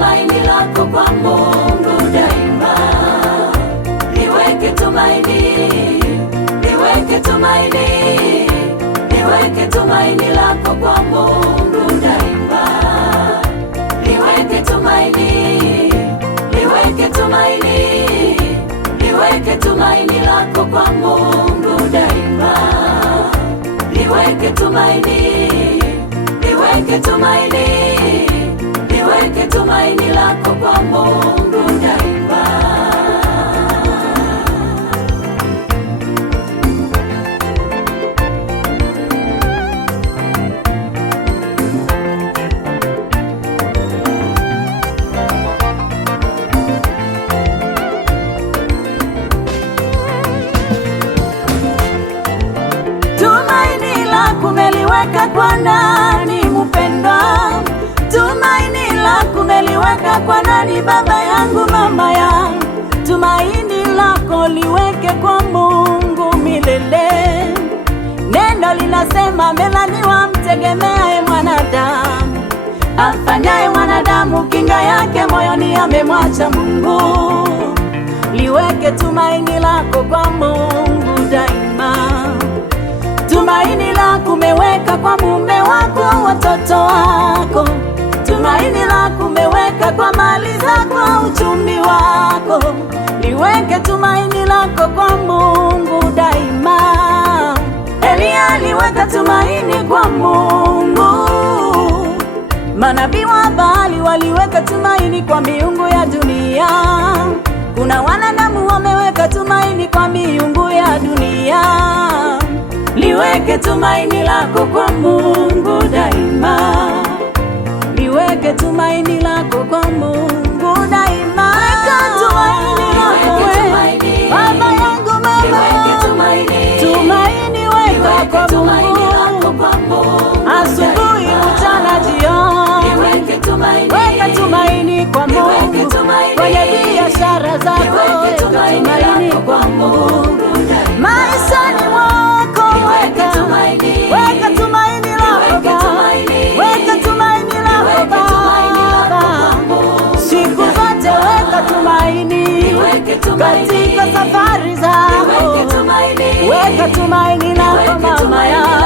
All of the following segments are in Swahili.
tumaini lako kwa Mungu daima. Liweke tumaini, liweke tumaini, liweke tumaini lako kwa Mungu daima. Liweke tumaini, liweke tumaini, liweke tumaini lako kwa Mungu daima. Liweke tumaini, liweke tumaini, liweke tumaini lako kwa Mungu daima. Tumaini lako umeliweka kwa nani mpendwa? Tumaini lako umeliweka kwa nani baba yangu, mama yangu? Tumaini lako liweke kwa Mungu milele. Neno linasema amelaaniwa mtegemeaye mwanadamu, amfanyaye mwanadamu kinga yake moyoni, amemwacha Mungu. Liweke tumaini lako kwa Mungu daima. Tumaini lako umeweka kwa mume wako, watoto wako. Tumaini lako umeweka kwa mali zako, uchumi wako. Liweke tumaini lako kwa Mungu daima. Elia aliweka tumaini kwa Mungu. Manabii wa Baali waliweka tumaini kwa miungu ya dunia. Kuna wanadamu wameweka tumaini kwa miungu ya dunia. Liweke tumaini lako kwa Mungu daima. Liweke tumaini lako kwa Mungu daima. Weka tumaini lako wewe, baba yangu, mama yangu. Tumaini weka kwa Mungu. Asubuhi, mchana, jioni. Weka tumaini kwa Mungu. Kwenye biashara zako weka tumaini kwa Mungu. Maishani mwako weka tumaini lako Baba. Weka tumaini lako Baba. Siku zote weka tumaini katika safari zako. Weka tumaini lako mama yangu.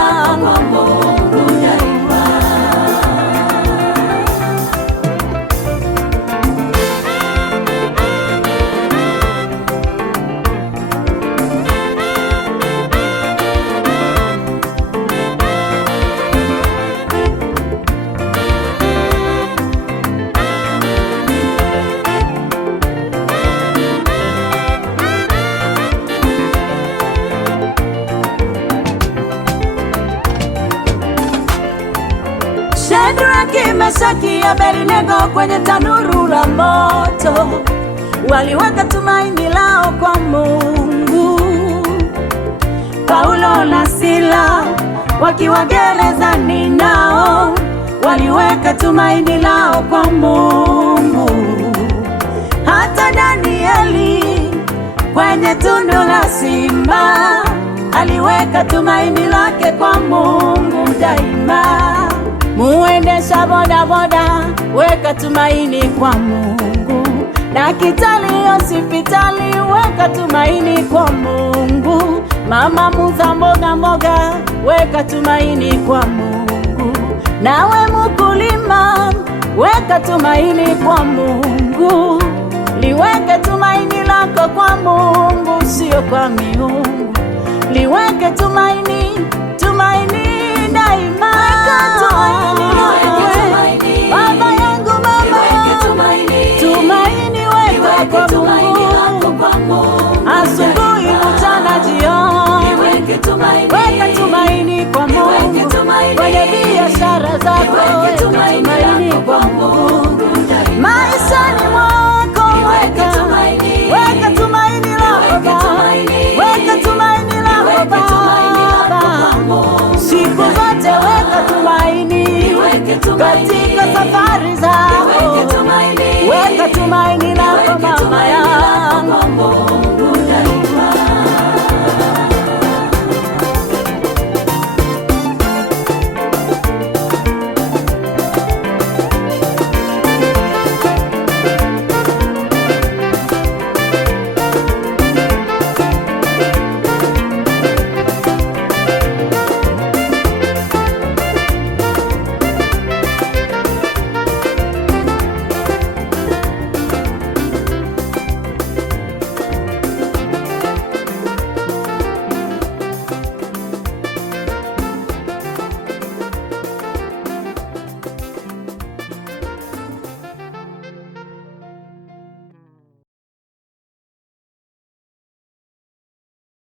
Shadraka, Meshaki, Abednego kwenye tanuru la moto, waliweka tumaini lao kwa Mungu. Paulo na Sila wakiwa gerezani, nao waliweka tumaini lao kwa Mungu. Hata Danieli kwenye tundu la simba aliweka tumaini lake kwa Mungu daima. Muendesha bodaboda, weka tumaini kwa Mungu. Daktari hospitali, weka tumaini kwa Mungu. Mama muuza mboga mboga, weka tumaini kwa Mungu. Nawe mkulima, weka tumaini kwa Mungu. Liweke tumaini lako kwa Mungu, sio kwa miungu. Liweke tumaini, tumaini daima. Baba yangu, mama yangu. Tumaini weka kwa Mungu. Asubuhi, mchana, jioni. Weka tumaini kwa Mungu. Kwenye biashara zako weka tumaini kwa Mungu. Maishani mwako weka tumaini lako Baba. Weka tumaini lako Baba. Siku zote weka tumaini katika safari zako.